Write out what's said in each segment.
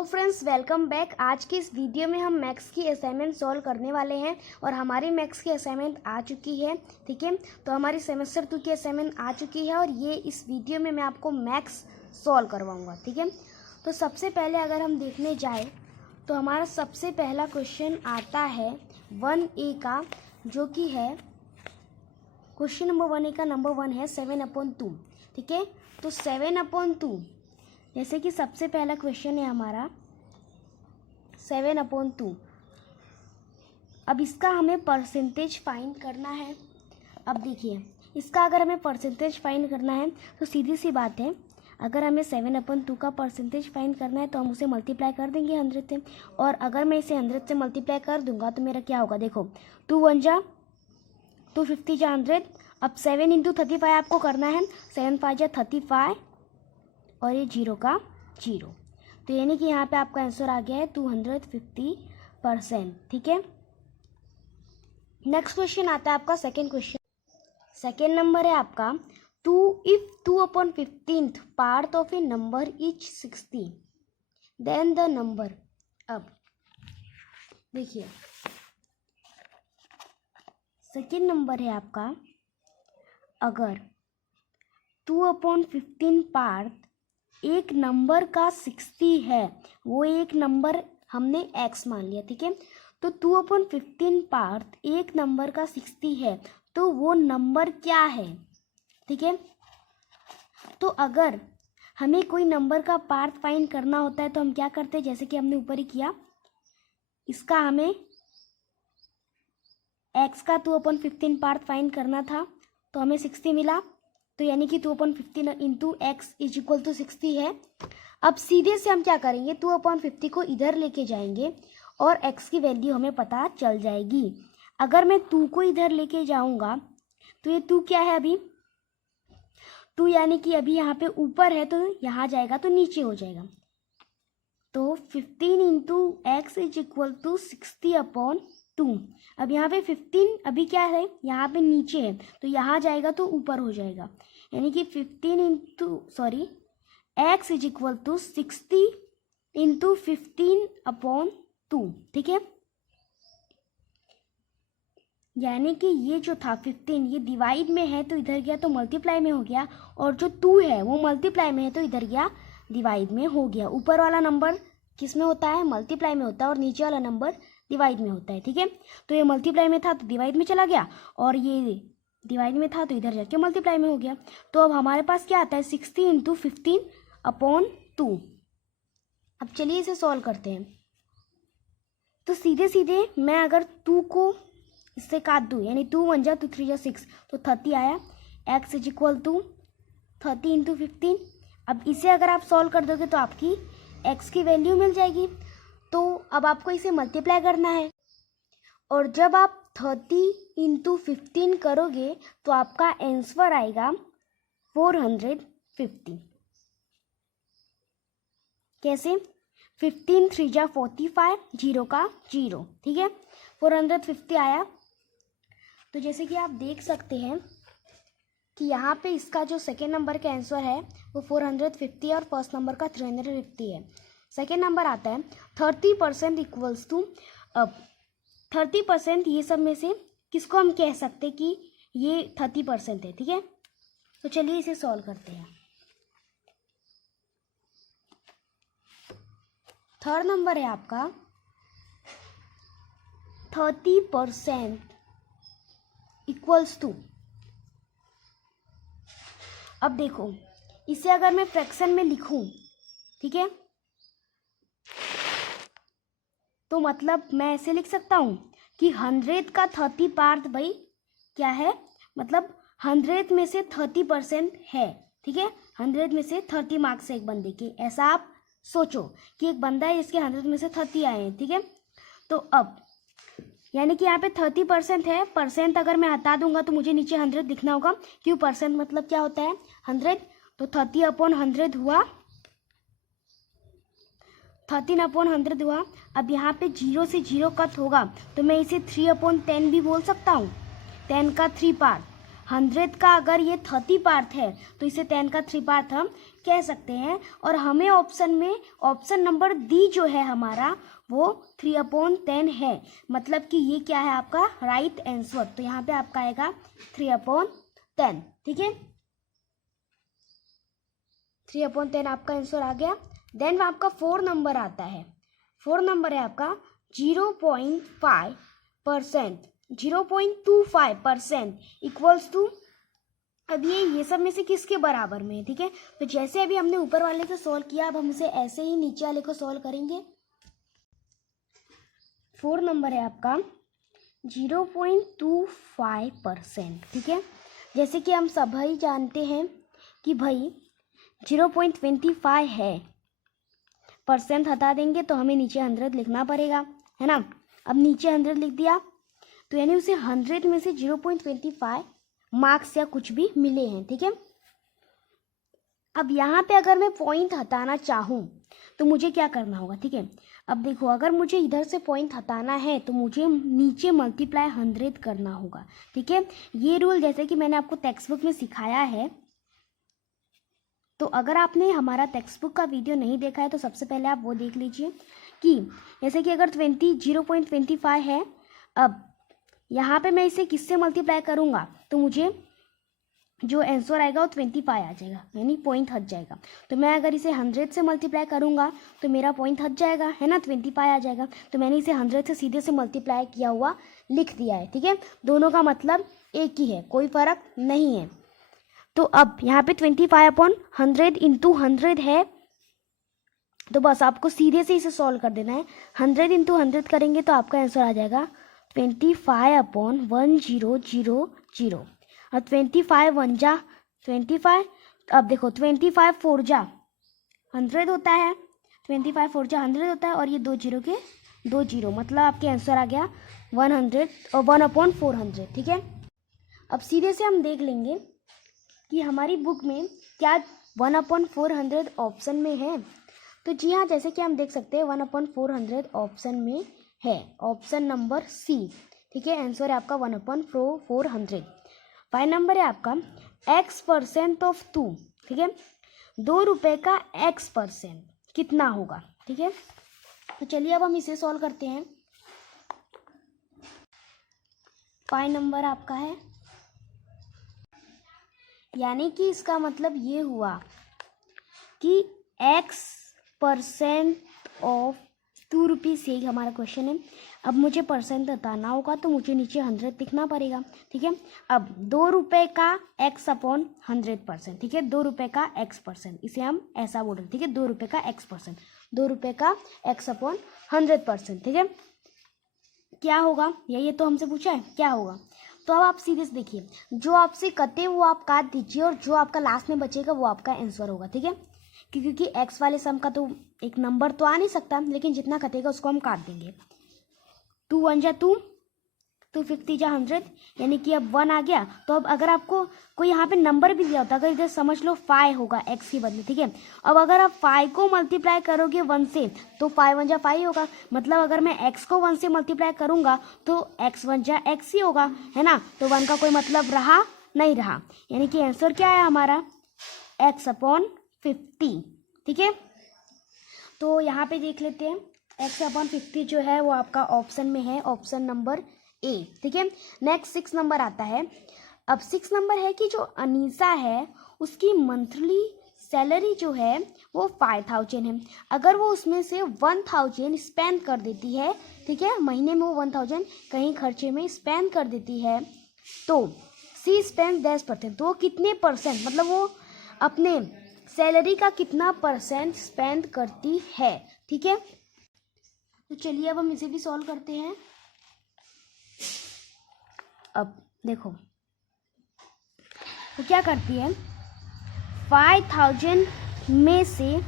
Hello friends, welcome back. आज की इस वीडियो में हम मैथ्स की असाइनमेंट सॉल्व करने वाले हैं और हमारी मैथ्स की असाइनमेंट आ चुकी है। ठीक है, तो हमारी सेमेस्टर 2 की असाइनमेंट आ चुकी है और ये इस वीडियो में मैं आपको मैथ्स सॉल्व करवाऊंगा। ठीक है, तो सबसे पहले अगर हम देखने जाए तो हमारा सबसे पहला क्वेश्चन आता है 1A का, जो कि है क्वेश्चन नंबर 1A का नंबर 1 है 7/2। ठीक है, तो 7/2 जैसे कि सबसे पहला क्वेश्चन है हमारा 7/2। अब इसका हमें परसेंटेज फाइंड करना है। अब देखिए, इसका अगर हमें परसेंटेज फाइंड करना है तो सीधी सी बात है, अगर हमें 7/2 का परसेंटेज फाइंड करना है तो हम उसे मल्टीप्लाई कर देंगे 100 से। और अगर मैं इसे 100 से मल्टीप्लाई कर दूंगा तो मेरा क्या होगा, देखो 2 1 जा 250 जा 100। अब 7 × 35 आपको करना है, 7 5 जा 35 और ये 0 का 0, तो यानी कि यहाँ पे आपका आंसर आ गया है 250%। ठीक है, नेक्स्ट क्वेश्चन आता है आपका सेकेंड क्वेश्चन। सेकेंड नंबर है आपका 2 if 2/15th part of a number is 60 then the number. अब देखिए, सेकेंड नंबर है आपका, अगर 2/15 पार्ट एक नंबर का 60 है, वो एक नंबर हमने x मान लिया। ठीक है, तो 2/15 पार्ट एक नंबर का 60 है, तो वो नंबर क्या है। ठीक है, तो अगर हमें कोई नंबर का पार्ट फाइंड करना होता है तो हम क्या करते हैं, जैसे कि हमने ऊपर ही किया, इसका हमें x का 2/15 पार्ट फाइंड करना था तो हमें 60 मिला, तो यानी कि 2/15 × x = 60 है। अब सीधे से हम क्या करेंगे, 2/50 को इधर लेके जाएंगे और x की वैल्यू हमें पता चल जाएगी। अगर मैं 2 को इधर लेके जाऊंगा तो ये 2 क्या है, अभी 2 यानी कि अभी यहाँ पे ऊपर है, तो यहाँ जाएगा तो नीचे हो जाएगा। तो 15 × x = 60/2। अब यहाँ पे 15 अभी क्या है, यहाँ पे नीचे है, तो यहाँ जाएगा तो ऊपर हो जाएगा, यानी कि x = 60 × 15/2। ठीक है, यानी कि ये जो था 15 ये डिवाइड में है तो इधर गया तो मल्टीप्लाई में हो गया, और जो 2 है वो मल्टीप्लाई में है तो इधर गया डिवाइड में हो गया। ऊपर वाला नंबर किस में होता है, मल्टीप्लाई में होता है, और नीचे वाला नंबर डिवाइड में होता है। ठीक है, तो ये मल्टीप्लाई में था तो डिवाइड में चला गया, और ये डिवाइड में था तो इधर जाके मल्टीप्लाई में हो गया। तो अब हमारे पास क्या आता है, 60 × 15/2। अब चलिए इसे सॉल्व करते हैं। तो सीधे सीधे मैं अगर 2 को इससे काट दूँ, यानी 2 1 जा 2 3 जा 6, तो 30 आया। x = 30 × 15। अब इसे अगर आप सॉल्व कर दोगे तो आपकी x की वैल्यू मिल जाएगी। तो अब आपको इसे मल्टीप्लाई करना है, और जब आप 30 × 15 करोगे तो आपका आंसर आएगा 450। कैसे, 15 3 जा 45, 0 का 0। ठीक है, 450 आया। तो जैसे कि आप देख सकते हैं कि यहाँ पे इसका जो सेकेंड नंबर का आंसर है वो 450 और फर्स्ट नंबर का 350 है। सेकेंड नंबर आता है 30% = अब 30% ये सब में से किसको हम कह सकते हैं कि ये 30% है। ठीक है, तो चलिए इसे सॉल्व करते हैं। थर्ड नंबर है आपका 30% = अब देखो, इसे अगर मैं फ्रैक्शन में लिखूं, ठीक है, तो मतलब मैं ऐसे लिख सकता हूं कि 100 का 30 पार्ट भाई क्या है, मतलब 100 में से 30% है। ठीक है, 100 में से 30 मार्क्स है एक बंदे के। ऐसा आप सोचो कि एक बंदा है जिसके 100 में से 30 आए हैं। ठीक है, तो अब यानी कि यहाँ पे 30% है, परसेंट अगर मैं हटा दूंगा तो मुझे नीचे 100 लिखना होगा, क्यों, परसेंट मतलब क्या होता है 100। तो 30/100 हुआ, 13/100 हुआ। अब यहाँ पे 0 से 0 कट होगा तो मैं इसे 3/10 भी बोल सकता हूँ, 10 का 3 पार्ट। 100 का अगर ये 30 पार्ट है तो इसे 10 का 3 पार्ट हम कह सकते हैं। और हमें ऑप्शन में ऑप्शन नंबर डी जो है हमारा वो 3/10 है, मतलब कि ये क्या है आपका राइट आंसर। तो यहाँ पे आपका आएगा 3/10, ठीक है, 3/10 आपका आंसर आ गया। देन आपका 4 नंबर आता है, 4 नंबर है आपका 0.5%, 0.25% इक्वल्स टू, अब ये सब में से किसके बराबर में है, ठीक है। तो जैसे अभी हमने ऊपर वाले को सॉल्व किया, अब हम इसे ऐसे ही नीचे वाले को सॉल्व करेंगे। 4 नंबर है आपका 0.25%, ठीक है। जैसे कि हम सभी जानते हैं कि भाई 0.25 है, परसेंट हटा देंगे तो हमें नीचे 100 लिखना पड़ेगा, है ना। अब नीचे 100 लिख दिया तो यानी उसे 100 में से 0.25 मार्क्स या कुछ भी मिले हैं, ठीक है। अब यहाँ पे अगर मैं पॉइंट हटाना चाहूँ तो मुझे क्या करना होगा, ठीक है। अब देखो, अगर मुझे इधर से पॉइंट हटाना है तो मुझे नीचे मल्टीप्लाई 100 करना होगा, ठीक है। ये रूल जैसे कि मैंने आपको टेक्स्ट बुक में सिखाया है, तो अगर आपने हमारा टेक्स्ट बुक का वीडियो नहीं देखा है तो सबसे पहले आप वो देख लीजिए कि जैसे कि अगर 0.25 है, अब यहाँ पे मैं इसे किससे मल्टीप्लाई करूँगा तो मुझे जो आंसर आएगा वो 25 आ जाएगा, यानी पॉइंट हट जाएगा। तो मैं अगर इसे 100 से मल्टीप्लाई करूँगा तो मेरा पॉइंट हट जाएगा, है ना, 25 आ जाएगा। तो मैंने इसे 100 से सीधे से मल्टीप्लाई किया हुआ लिख दिया है, ठीक है। दोनों का मतलब एक ही है, कोई फ़र्क नहीं है। तो अब यहाँ पे 25/100 इंटू 100 है, तो बस आपको सीधे से इसे सॉल्व कर देना है। 100 इंटू 100 करेंगे तो आपका आंसर आ जाएगा 25/1000। और 25 1 जा 25, अब देखो 25 4 जा 100 होता है, 25 4 जा 100 होता है, और ये 2 जीरो के 2 जीरो, मतलब आपके आंसर आ गया 100 और 1/400, ठीक है। अब सीधे से हम देख लेंगे कि हमारी बुक में क्या 1/400 ऑप्शन में है। तो जी हाँ, जैसे कि हम देख सकते हैं 1/400 ऑप्शन में है, ऑप्शन नंबर सी, ठीक है। आंसर है आपका 1/400। 5 नंबर है आपका x% ऑफ 2, ठीक है। 2 रुपये का x% कितना होगा, ठीक है। तो चलिए अब हम इसे सॉल्व करते हैं। 5 नंबर आपका है, यानी कि इसका मतलब ये हुआ कि x% ऑफ 2 रुपीज़, यही हमारा क्वेश्चन है। अब मुझे परसेंट बताना होगा तो मुझे नीचे 100 लिखना पड़ेगा, ठीक है। अब 2 रुपये का x/100%, ठीक है, 2 रुपये का x%, इसे हम ऐसा बोल रहे हैं, ठीक है, 2 रुपये का x%, 2 रुपये का x/100%, ठीक है। क्या होगा, यही तो हमसे पूछा है, क्या होगा। तो अब आप सीधे से देखिए, जो आपसे कटे वो आप काट दीजिए और जो आपका लास्ट में बचेगा वो आपका आंसर होगा, ठीक है। क्योंकि एक्स वाले सम का तो एक नंबर तो आ नहीं सकता, लेकिन जितना कटेगा उसको हम काट देंगे। 2 1 जा 2, 2 50 जा 100, यानी कि अब 1 आ गया। तो अब अगर आपको कोई यहाँ पे नंबर भी दिया होता, अगर इधर समझ लो 5 होगा x के बदले, ठीक है। अब अगर आप 5 को मल्टीप्लाई करोगे 1 से तो 5 1 जा 5 होगा, मतलब अगर मैं x को 1 से मल्टीप्लाई करूँगा तो x 1 जा x ही होगा, है ना। तो 1 का कोई मतलब रहा नहीं रहा, यानी कि आंसर क्या है हमारा x/50, ठीक है। तो यहाँ पे देख लेते हैं, x/50 जो है वो आपका ऑप्शन में है, ऑप्शन नंबर ए, ठीक है। नेक्स्ट 6 नंबर आता है। अब 6 नंबर है कि जो अनीसा है उसकी मंथली सैलरी जो है वो 5000 है। अगर वो उसमें से 1000 स्पेंड कर देती है, ठीक है, महीने में वो 1000 कहीं खर्चे में स्पेंड कर देती है, तो सी स्पेंड 10%, तो वो कितने परसेंट, मतलब वो अपने सैलरी का कितना परसेंट स्पेंड करती है, ठीक है। तो चलिए अब हम इसे भी सॉल्व करते हैं। अब देखो तो क्या करती है, 5000 में से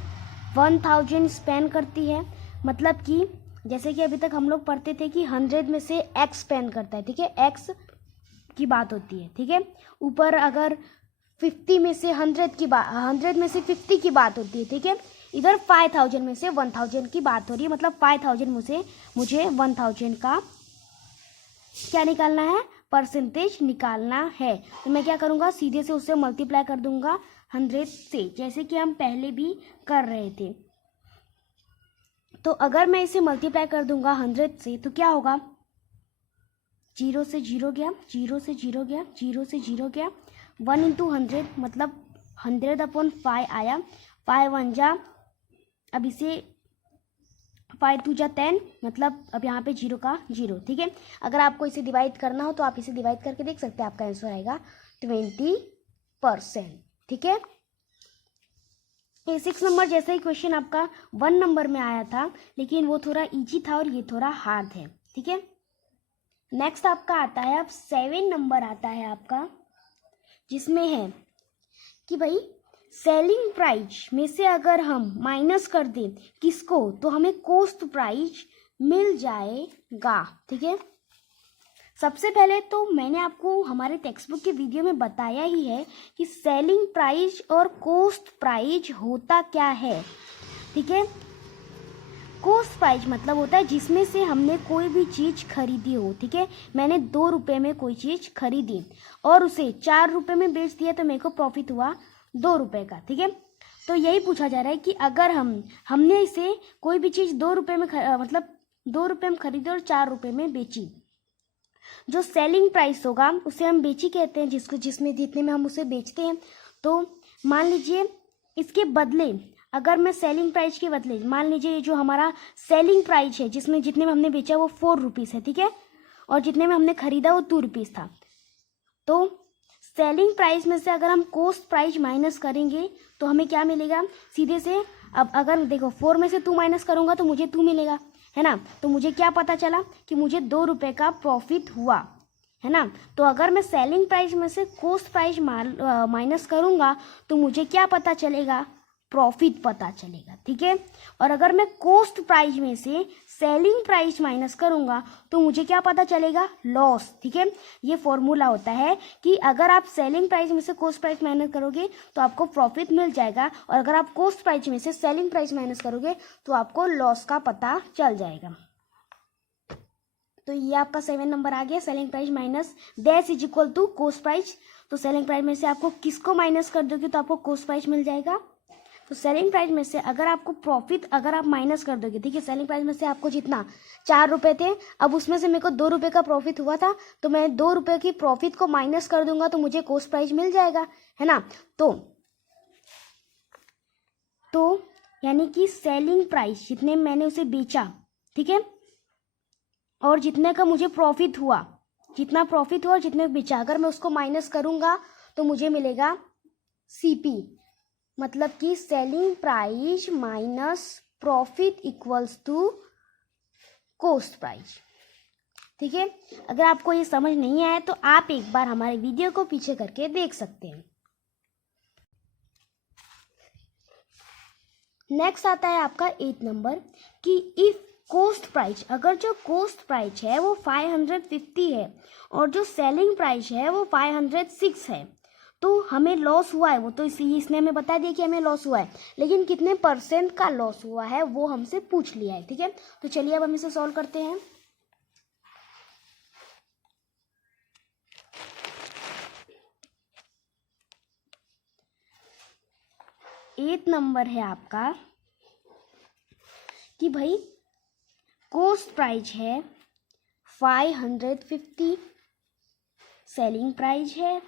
1000 स्पेंड करती है, मतलब कि जैसे कि अभी तक हम लोग पढ़ते थे कि 100 में से x स्पेंड करता है, ठीक है, x की बात होती है, ठीक है। ऊपर अगर 50 में से 100 की बात, 100 में से 50 की बात होती है, ठीक है। इधर 5000 में से 1000 की बात हो रही है, मतलब 5000 में से मुझे 1000 का क्या निकालना है, परसेंटेज निकालना है। तो मैं क्या करूँगा, सीधे से उससे मल्टीप्लाई कर दूंगा 100 से, जैसे कि हम पहले भी कर रहे थे। तो अगर मैं इसे मल्टीप्लाई कर दूंगा 100 से तो क्या होगा, 0 से 0 गया, 0 से 0 गया, 0 से 0 गया, 1 इंटू 100 मतलब 100/5 आया, 5 1 जा, अब इसे 5 2 जा 10, मतलब अब यहाँ पे 0 का 0। ठीक है, अगर आपको इसे डिवाइड करना हो तो आप इसे डिवाइड करके देख सकते हैं, आपका आंसर आएगा 20%। ठीक है, ये 6 नंबर जैसा ही क्वेश्चन आपका 1 नंबर में आया था, लेकिन वो थोड़ा इजी था और ये थोड़ा हार्ड है। ठीक है, नेक्स्ट आपका आता है, अब 7 नंबर आता है आपका, जिसमें है कि भाई सेलिंग प्राइस में से अगर हम माइनस कर दें किसको, तो हमें कॉस्ट प्राइस मिल जाएगा। ठीक है, सबसे पहले तो मैंने आपको हमारे टेक्स्ट बुक के वीडियो में बताया ही है कि सेलिंग प्राइस और कॉस्ट प्राइस होता क्या है। ठीक है, कॉस्ट प्राइस मतलब होता है जिसमें से हमने कोई भी चीज़ खरीदी हो। ठीक है, मैंने 2 रुपये में कोई चीज़ खरीदी और उसे 4 रुपये में बेच दिया तो मेरे को प्रॉफिट हुआ 2 रुपये का। ठीक है, तो यही पूछा जा रहा है कि अगर हमने इसे कोई भी चीज़ 2 रुपये में मतलब 2 रुपये में खरीदी और 4 रुपये में बेची, जो सेलिंग प्राइस होगा उसे हम बेची कहते हैं, जिसमें जितने में हम उसे बेचते हैं। तो मान लीजिए इसके बदले अगर मैं सेलिंग प्राइस के बदले, मान लीजिए जो हमारा सेलिंग प्राइस है जिसमें जितने में हमने बेचा वो 4 रुपीज़ है। ठीक है, और जितने में हमने खरीदा वो 2 रुपीज़ था। तो सेलिंग प्राइस में से अगर हम कॉस्ट प्राइस माइनस करेंगे तो हमें क्या मिलेगा, सीधे से। अब अगर देखो 4 में से 2 माइनस करूँगा तो मुझे 2 मिलेगा, है ना। तो मुझे क्या पता चला कि मुझे 2 रुपये का प्रॉफिट हुआ, है ना। तो अगर मैं सेलिंग प्राइस में से कॉस्ट प्राइस माइनस करूँगा तो मुझे क्या पता चलेगा, प्रॉफिट पता चलेगा। ठीक है, और अगर मैं कॉस्ट प्राइस में से सेलिंग प्राइस माइनस करूँगा तो मुझे क्या पता चलेगा, लॉस। ठीक है, ये फॉर्मूला होता है कि अगर आप सेलिंग प्राइस में से कॉस्ट प्राइस माइनस करोगे तो आपको प्रॉफिट मिल जाएगा, और अगर आप कॉस्ट प्राइस में से सेलिंग प्राइस माइनस करोगे तो आपको लॉस का पता चल जाएगा। तो ये आपका 7 नंबर आ गया, selling price minus that is equal to cost price. तो सेलिंग प्राइस में से आपको किसको माइनस कर दोगे तो आपको कॉस्ट प्राइस मिल जाएगा। तो सेलिंग प्राइस में से अगर आपको प्रॉफिट अगर आप माइनस कर दोगे, ठीक है, सेलिंग प्राइस में से आपको जितना 4 रुपये थे, अब उसमें से मेरे को 2 रुपये का प्रॉफिट हुआ था, तो मैं 2 रुपये की प्रॉफिट को माइनस कर दूंगा तो मुझे कॉस्ट प्राइस मिल जाएगा, है ना। तो यानी कि सेलिंग प्राइस जितने मैंने उसे बेचा, ठीक है, और जितने का मुझे प्रॉफिट हुआ, जितना प्रॉफिट हुआ और जितने बेचा, अगर मैं उसको माइनस करूंगा तो मुझे मिलेगा सीपी, मतलब कि selling price minus profit equals to cost price. ठीक है, अगर आपको ये समझ नहीं आया तो आप एक बार हमारे वीडियो को पीछे करके देख सकते हैं। नेक्स्ट आता है आपका 8 नंबर कि इफ कॉस्ट प्राइस, अगर जो कॉस्ट प्राइस है वो 550 है और जो सेलिंग प्राइस है वो 506 है, तो हमें लॉस हुआ है। वो तो इसने हमें बता दिया कि हमें लॉस हुआ है, लेकिन कितने % का लॉस हुआ है वो हमसे पूछ लिया है। ठीक है, तो चलिए अब हम इसे सॉल्व करते हैं। एट नंबर है आपका कि भाई कॉस्ट प्राइस है 550, सेलिंग प्राइस है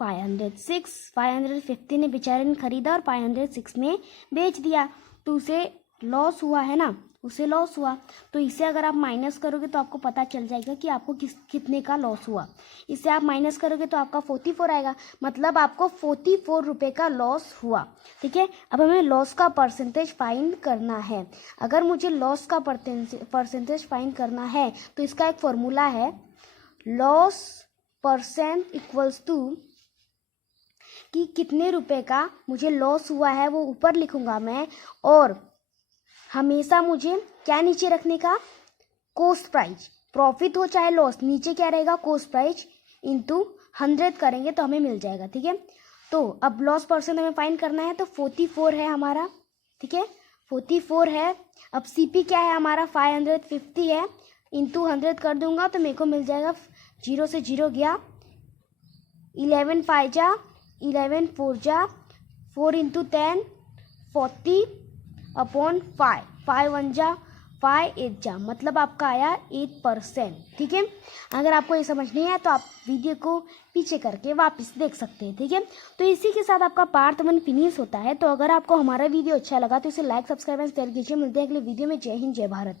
506। 550 ने बेचारे ने खरीदा और 506 में बेच दिया, तो उसे लॉस हुआ, है ना, उसे लॉस हुआ। तो इसे अगर आप माइनस करोगे तो आपको पता चल जाएगा कि आपको कितने का लॉस हुआ। इसे आप माइनस करोगे तो आपका 44 आएगा, मतलब आपको 44 रुपये का लॉस हुआ। ठीक है, अब हमें लॉस का परसेंटेज फाइंड करना है। अगर मुझे लॉस का परसेंटेज फाइंड करना है तो इसका एक फॉर्मूला है, लॉस परसेंट इक्वल्स टू कि कितने रुपए का मुझे लॉस हुआ है वो ऊपर लिखूंगा मैं, और हमेशा मुझे क्या नीचे रखने का, कॉस्ट प्राइस। प्रॉफिट हो चाहे लॉस, नीचे क्या रहेगा, कॉस्ट प्राइस इंटू 100 करेंगे तो हमें मिल जाएगा। ठीक है, तो अब लॉस परसेंट हमें फाइंड करना है, तो 44 है हमारा। ठीक है, 44 है। अब सीपी क्या है हमारा, 550 है, इंटू 100 कर दूंगा तो मेरे को मिल जाएगा, 0 से 0 गया, 11 5 जा 11 4 जा 4 इंटू 10 40 अपॉन 5, 5 1 जा 5 8 जा, मतलब आपका आया 8%। ठीक है, अगर आपको ये समझ नहीं आया तो आप वीडियो को पीछे करके वापस देख सकते हैं। ठीक है, तो इसी के साथ आपका पार्ट 1 फिनिश होता है। तो अगर आपको हमारा वीडियो अच्छा लगा तो इसे लाइक सब्सक्राइब एंड शेयर कीजिए। मिलते हैं अगले वीडियो में। जय हिंद, जय भारत।